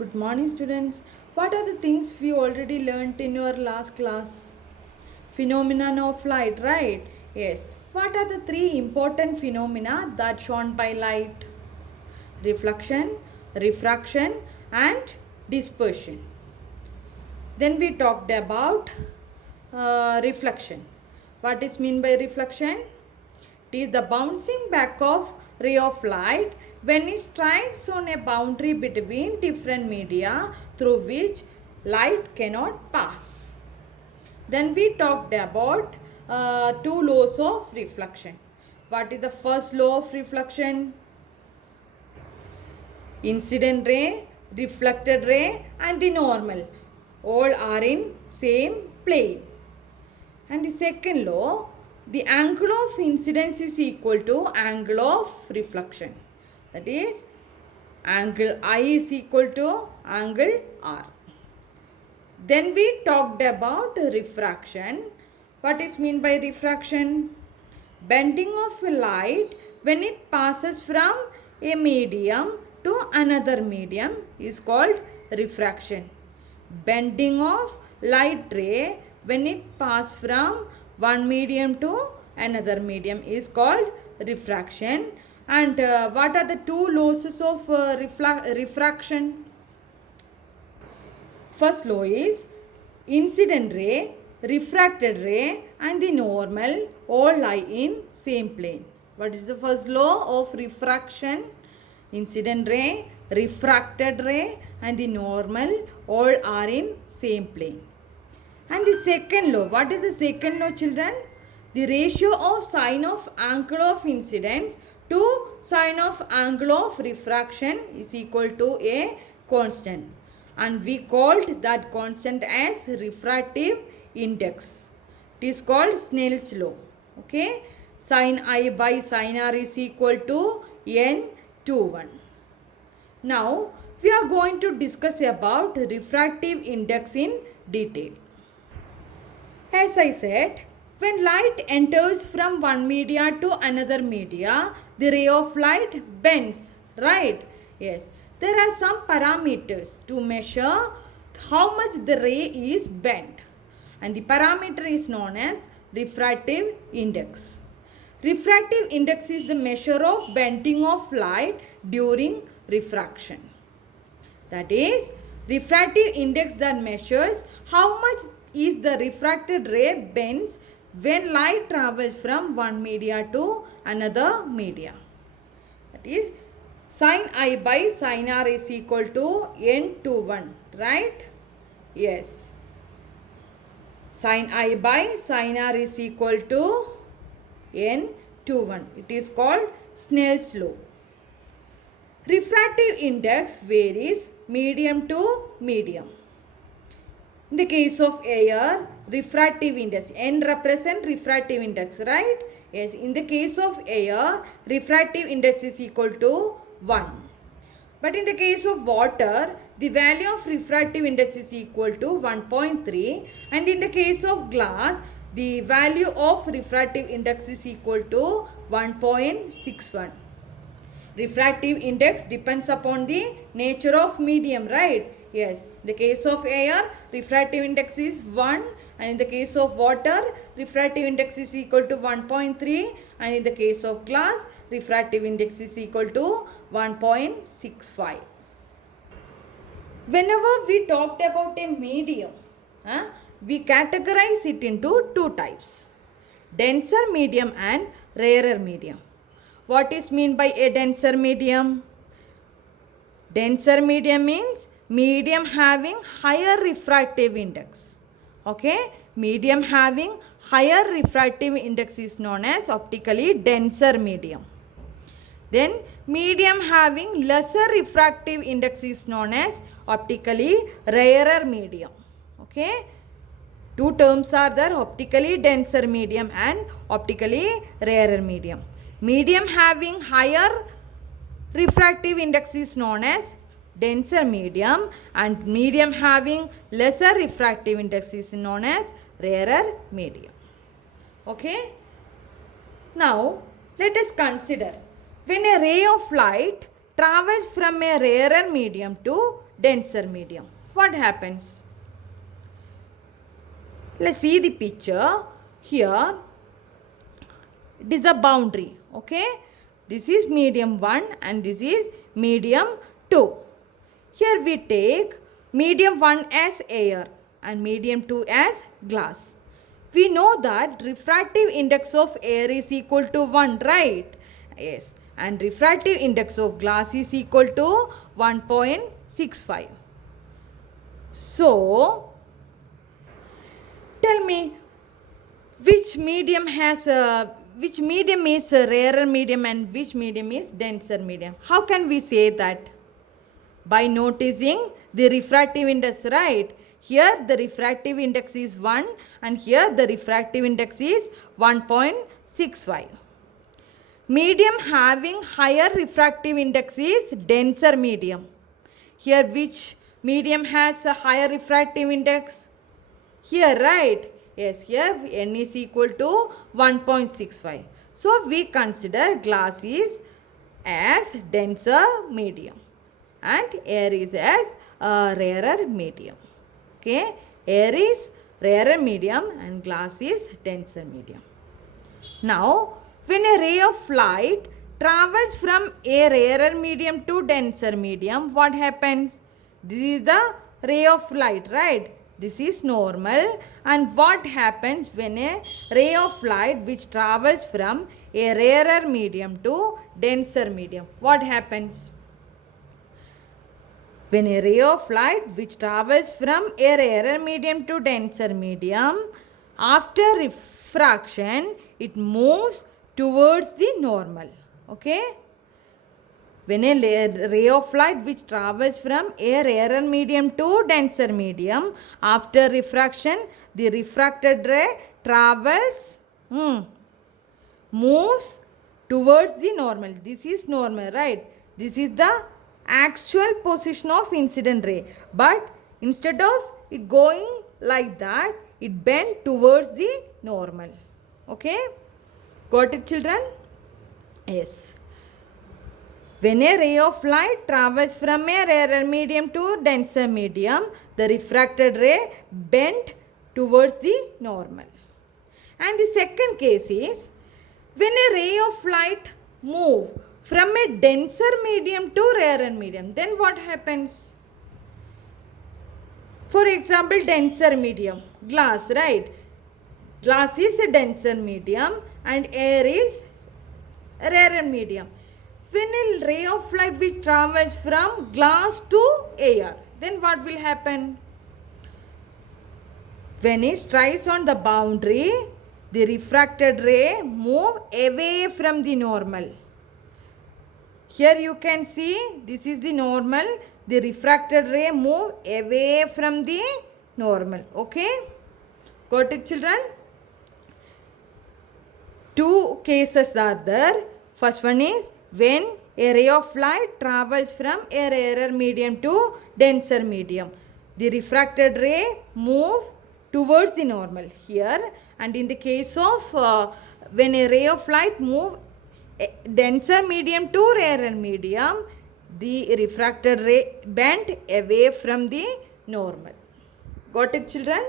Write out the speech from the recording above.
Good morning, students. What are the things we already learnt in your last class? Phenomenon of light, right? Yes. What are the three important phenomena that shown by light? Reflection, refraction, and dispersion. Then we talked about reflection. What is mean by reflection? It is the bouncing back of ray of light when it strikes on a boundary between different media through which light cannot pass. Then we talked about two laws of reflection. What is the first law of reflection? Incident ray, reflected ray and the normal all are in same plane. And the second law, the angle of incidence is equal to angle of reflection. That is, angle I is equal to angle R. Then we talked about refraction. What is mean by refraction? Bending of light when it passes from a medium to another medium is called refraction. Bending of light ray when it passes from one medium to another medium is called refraction. And what are the two laws of refraction? First law is incident ray, refracted ray and the normal all lie in same plane. What is the first law of refraction? Incident ray, refracted ray and the normal all are in same plane. And the second law, what is the second law, children? The ratio of sine of angle of incidence to sine of angle of refraction is equal to a constant. And we called that constant as refractive index. It is called Snell's law. Okay. Sin I by sin R is equal to n21. Now, we are going to discuss about refractive index in detail. As I said, when light enters from one media to another media, the ray of light bends, right? Yes. There are some parameters to measure how much the ray is bent. And the parameter is known as refractive index. Refractive index is the measure of bending of light during refraction. That is, refractive index that measures how much is the refracted ray bends when light travels from one media to another media. That is, sin I by sin R is equal to n21, right? Yes. Sin I by sin R is equal to n21. It is called Snell's law. Refractive index varies medium to medium. In the case of air, refractive index, N represent refractive index, right? Yes, in the case of air, refractive index is equal to 1. But in the case of water, the value of refractive index is equal to 1.3. And in the case of glass, the value of refractive index is equal to 1.61. Refractive index depends upon the nature of medium, right? Yes. In the case of air, refractive index is 1. And in the case of water, refractive index is equal to 1.3. And in the case of glass, refractive index is equal to 1.65. Whenever we talked about a medium, we categorize it into two types. Denser medium and rarer medium. What is mean by a denser medium? Denser medium means medium having higher refractive index. Okay, medium having higher refractive index is known as optically denser medium. Then medium having lesser refractive index is known as optically rarer medium. Okay, two terms are there, optically denser medium and optically rarer medium. Medium having higher refractive index is known as denser medium and medium having lesser refractive index is known as rarer medium. Okay. Now, let us consider when a ray of light travels from a rarer medium to denser medium. What happens? Let's see the picture. Here it is a boundary. Okay, this is medium 1 and this is medium 2. Here we take medium 1 as air and medium 2 as glass. We know that refractive index of air is equal to 1, right? Yes. And refractive index of glass is equal to 1.65. So, tell me which medium is a rarer medium and which medium is denser medium. How can we say that? By noticing the refractive index, right? Here the refractive index is 1 and here the refractive index is 1.65. Medium having higher refractive index is denser medium. Here which medium has a higher refractive index? Here, right? Yes, here n is equal to 1.65. So we consider glass is as denser medium and air is as a rarer medium. Okay, air is rarer medium and glass is denser medium. Now, when a ray of light travels from a rarer medium to denser medium, what happens? This is the ray of light, right? This is normal. And what happens when a ray of light which travels from a rarer medium to denser medium? What happens? When a ray of light which travels from a rarer medium to denser medium, after refraction, it moves towards the normal. Okay? When a ray of light which travels from a rarer medium to denser medium, after refraction, the refracted ray travels, moves towards the normal. This is normal, right? This is the actual position of incident ray, but instead of it going like that, it bent towards the normal. Okay, got it, children? Yes. When a ray of light travels from a rarer medium to denser medium, the refracted ray bent towards the normal. And the second case is when a ray of light moves from a denser medium to rarer medium, then what happens? For example, denser medium, glass, right? Glass is a denser medium and air is a rarer medium. When a ray of light which travels from glass to air, then what will happen? When it strikes on the boundary, the refracted ray move away from the normal. Here you can see this is the normal. The refracted ray move away from the normal. Okay? Got it, children? Two cases are there. First one is when a ray of light travels from a rarer medium to denser medium. The refracted ray move towards the normal here. And in the case of when a ray of light move denser medium to rarer medium, the refracted ray bent away from the normal. Got it, children?